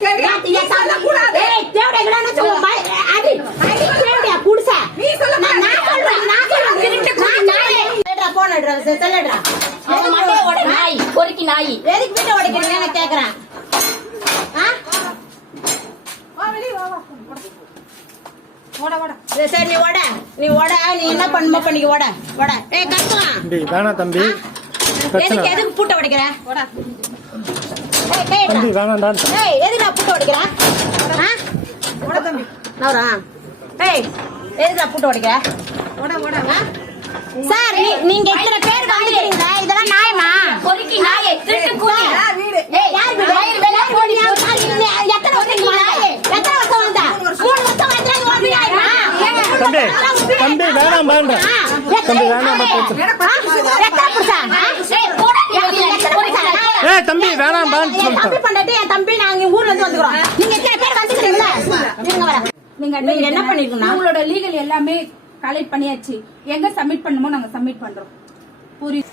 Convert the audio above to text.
நீ என்ன பண்ணுமா பண்ணிக்க ஓட ஓட. ஏய் கத்துலாம் வேணா தம்பி, எதுக்கு பூட்ட உடைக்கிற? தம்பி வேணாம்டா. ஏய் எதுக்கு நான் பூட்ட உடைக்கிற? ஓட தம்பி நவரா. ஏய் எதுக்கு நான் பூட்ட உடைக்கிற? ஓட ஓட. சார் நீங்க எத்தனை பேர் வந்துக்கிறீங்க? இதெல்லாம் நியாயமா? பொறுக்கி நாயே திருட்டு கூடி. ஏய் யார் வீடு? எத்தனை வருஷம் எத்தனை வருஷம் வந்தா? 3 வருஷம் வந்தா நீ ஓடி ஆயிமா? தம்பி தம்பி வேணாம் வேண்டாம் தம்பி வேணாம். ஏய் தம்பி வேணாம் வேண்டாம். தம்பி பண்ணாட்டி என் தம்பி நாங்க ஊர்ல இருந்து வந்துறோம். நீங்க எத்தனை பேர் வந்துக்கிறீங்களா? நீங்க வர. நீங்க என்ன பண்ணிருக்கீங்க? உங்களோட லீகல் எல்லாமே கலெக்ட் பண்ணியாச்சு. எங்க சப்மிட் பண்ணுமோ நாங்க சப்மிட் பண்றோம். புரியுது.